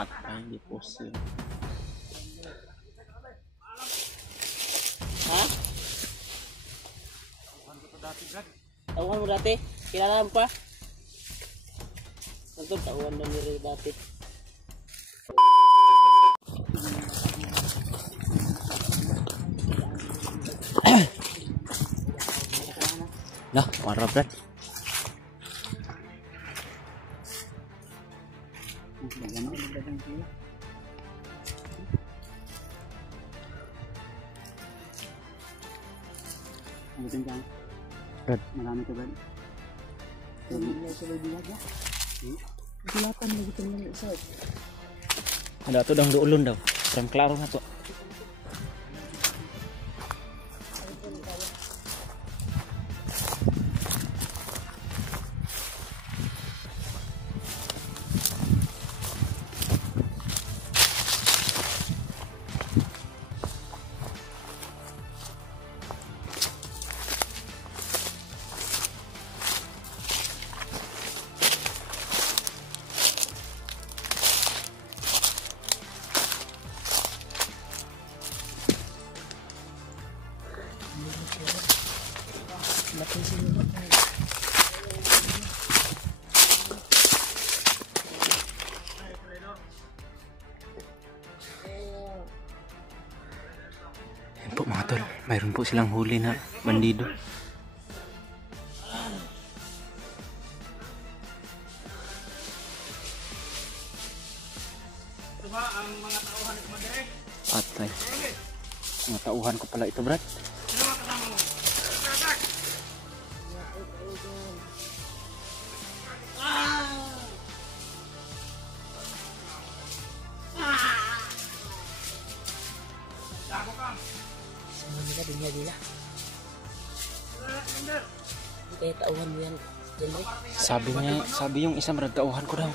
Patay, di pose. Ha? Tauhan mo dati? Kilala mo pa? Ito, tauhan na nila dati. Nah, warna Brad. Brad, marami ka Brad. Gulapan mo gitu ng isa. Ada to dang duulon daw. From klaro na to. Yan po mga tol, mayroon po silang huli na bandido. Ito ba ang mga tauhan ni Commander? Patay. Mga tauhan ko pala ito Brad. Sino ang kasama mo? Dila. Kaya tauhan mo yan. Sabi yung isa Brad, tauhan ko daw.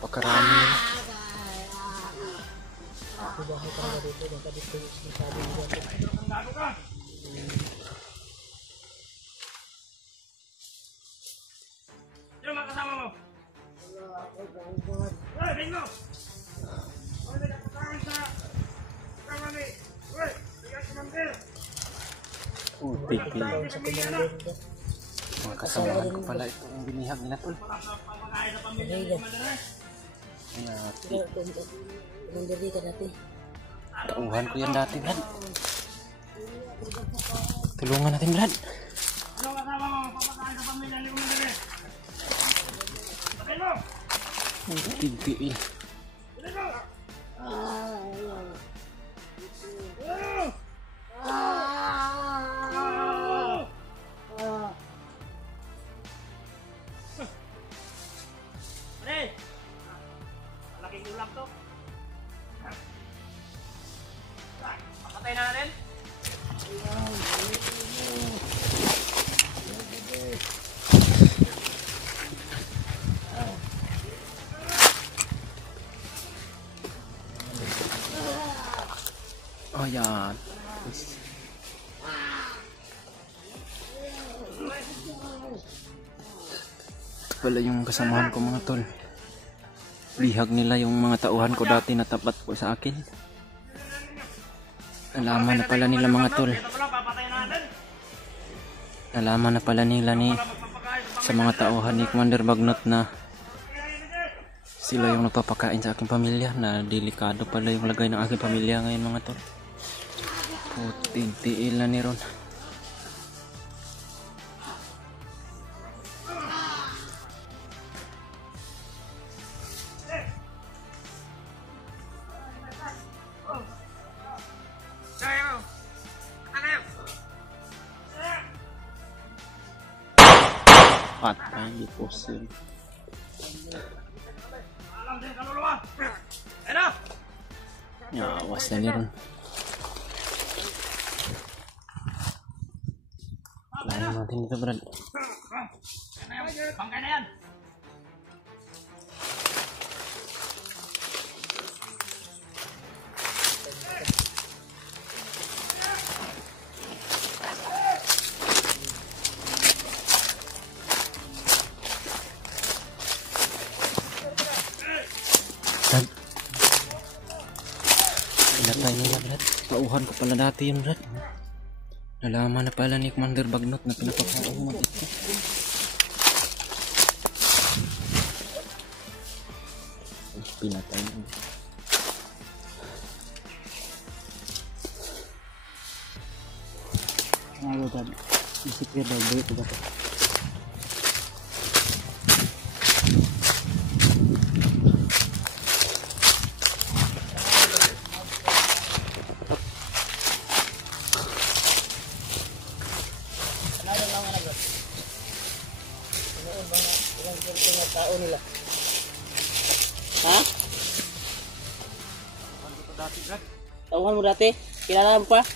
Pakarami nila. Bahay ka na dito. Baka dito sabi mo dito. Sino mga kasama mo? Hey, bingo! Tiki. Mga kasamahan ko pala ito ang binihag nila tol. Tauhan ko yan dati Brad. Tulungan natin Brad. Tigil. Malaking ulam to. Patay na natin. Oh yan. Ito pala yung kasamahan ko mga tol. Bihag nila yung mga tauhan ko dati na tapat po sa akin. Nalaman na pala nila mga tol. Nalaman na pala nila sa mga tauhan ni Commander Bagnot na sila yung nagpapakain sa aking pamilya, na delikado pala yung lagay ng aking pamilya ngayon mga tol. Puting tiil na ni Ron. Patay, di pose. Awas na ni Ron. Lain natin dito Brad. Bangkay na yan. Pinatay nila Brad. Tauhan ko pala dati yun Brad. Nalaman na pala ni Commander Bagnot na pinapakaumat ito. Pinatay nila. Ano Brad? Isip niya daw ba ito ba? Tao nila. Ha? Tauhan mo dati? Kilala mo pa?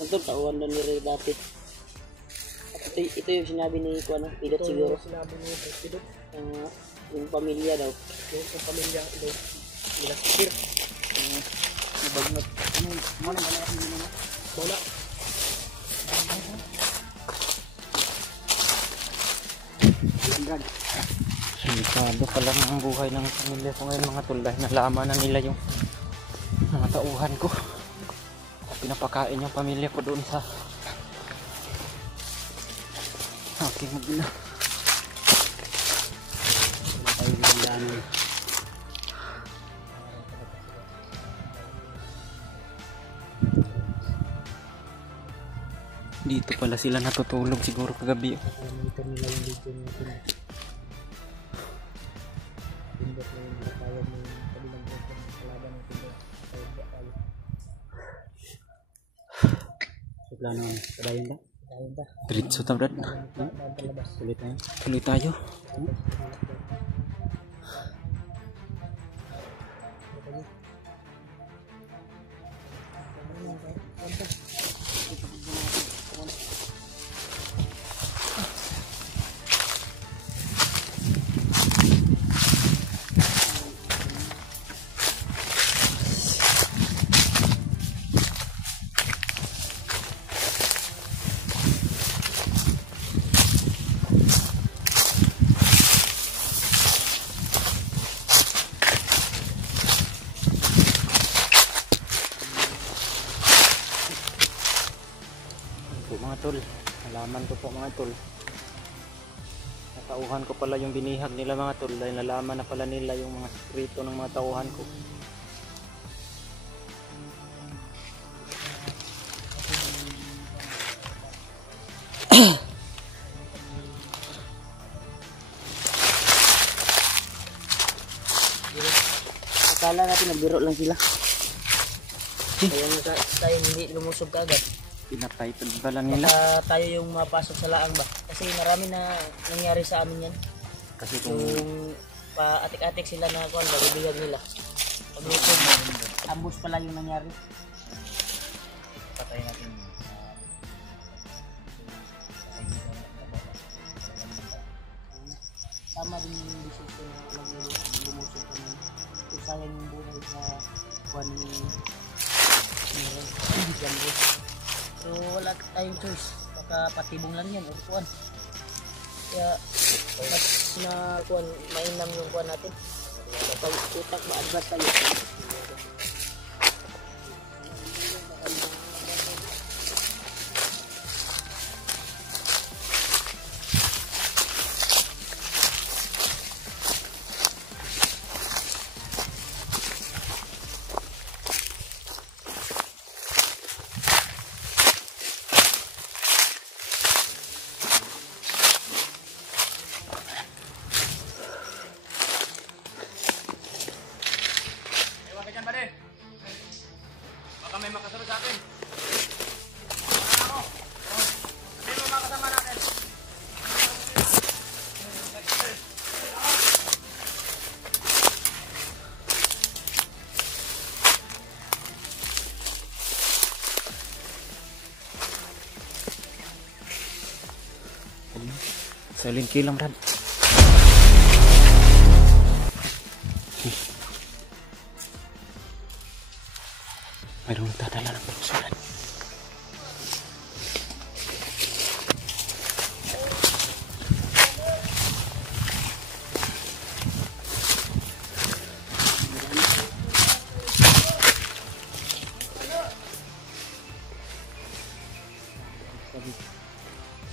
Ito, tauhan na nila dati. At ito yung sinabi ni Kuano, Pidot siguro. Sinabi ni Pidot. Yung pamilya daw. Yung pamilya daw. Nila Sikir. Nabagnot. Ano na? Bola. Delikado pala ang buhay ng pamilya ko ngayon mga tol, dahil nalaman na nila yung mga tauhan ko. Pinapakain yung pamilya ko doon sa aking magina. Dito pala sila natutulog siguro kagabi. Monitor nila yung video natin. Pindot na yung nakayag ng kabilang grupo ng kalaban ng pindot. So plano, kadayan ba? Kadayan ba? Diretso ta Brad. Tuloy tayo. Tuloy tayo. Mga tol, nalaman ko po mga tol, natauhan ko pala yung binihag nila mga tol, dahil nalaman na pala nila yung mga sekreto ng mga tauhan ko. Akala natin nagbiro lang sila. Kaya nga tayo hindi lumusog kaagad. Pinatay pala nila. Baka tayo yung mapasok sa laang ba? Kasi marami na nangyari sa amin yan. Kasi kung Yung pa-atik-atik sila na kuwan, babibigag nila. Paglusog, ambus pala yung nangyari. Patay natin. Tama din yung decision na lumusog kami. Kung sayang yung buhay sa kuwan ni Jambo. So wala tayong choice, baka patibong lang yan o kuwan. Kaya mas na kuwan, mainam yung kuwan natin. Pag utak ma-advance tayo. baka may makasunod sa atin. Silent kill lang Brad. Mayroong nagdadala ng pagsulat.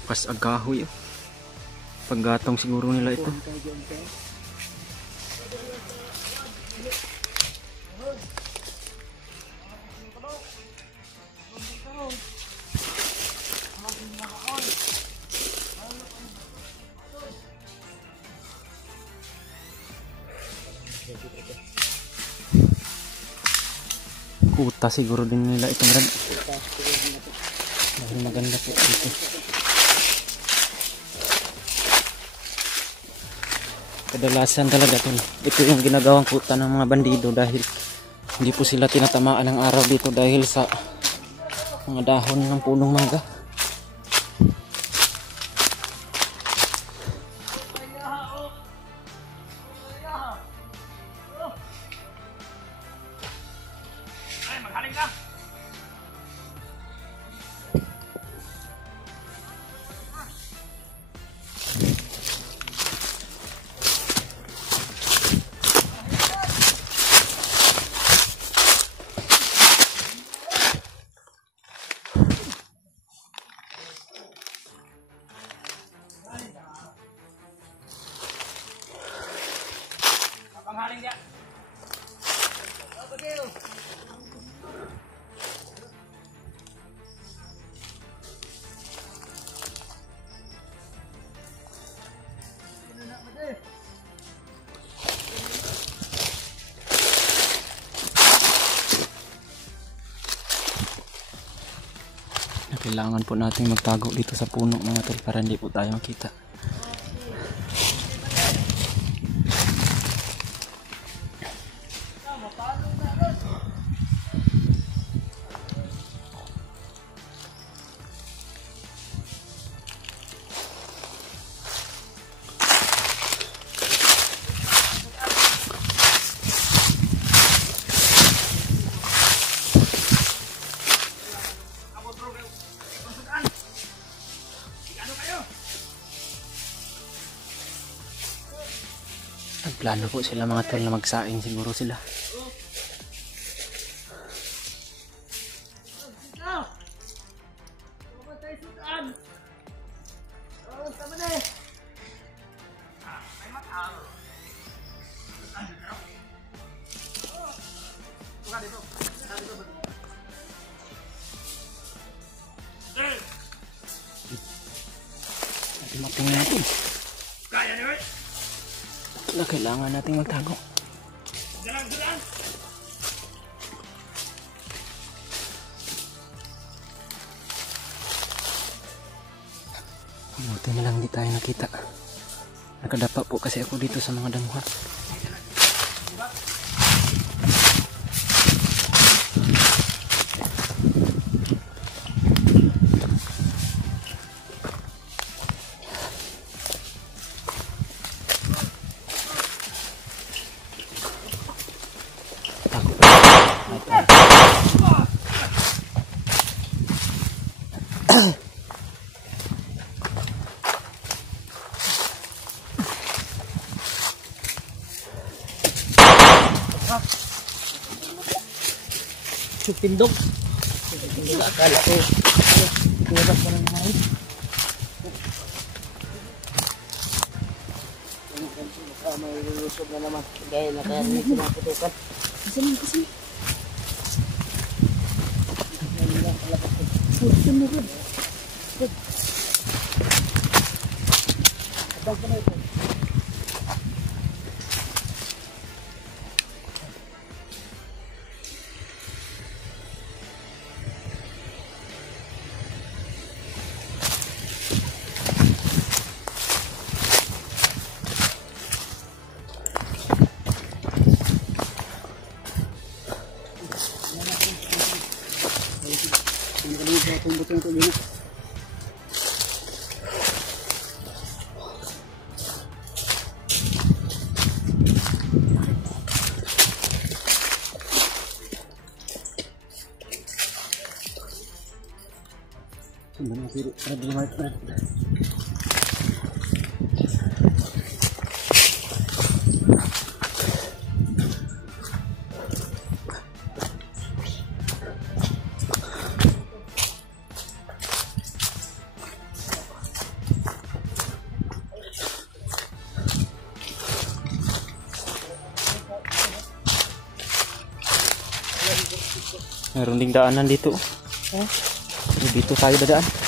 Pas agahoy. Paggatong siguro nila ito. Kuta siguro din nila itong rad. Dahil maganda po dito. Kadalasan talaga ito yung ginagawang kuta ng mga bandido dahil hindi po sila tinatamaan ng araw dito dahil sa mga dahon ng punong mangga. Kailangan po natin magtago dito sa puno mga tol para hindi po tayo makita. Plano po sila mga tol na magsaing siguro sila. Tingnan natin. Kailangan nating magtago. Buti na lang di tayo nakita. Nakadapa po kasi ako dito sa mga dangwa. Pindok. Akala ko. Tulak mo na naman. May lulusog na naman. Gaya na kaya rin pinaputukan. Kasi. Abang ka na ito. Butong ko din. Sudah kiri, ada white man. Meron ding daanan dito. Ha? Dito tayo dadaan.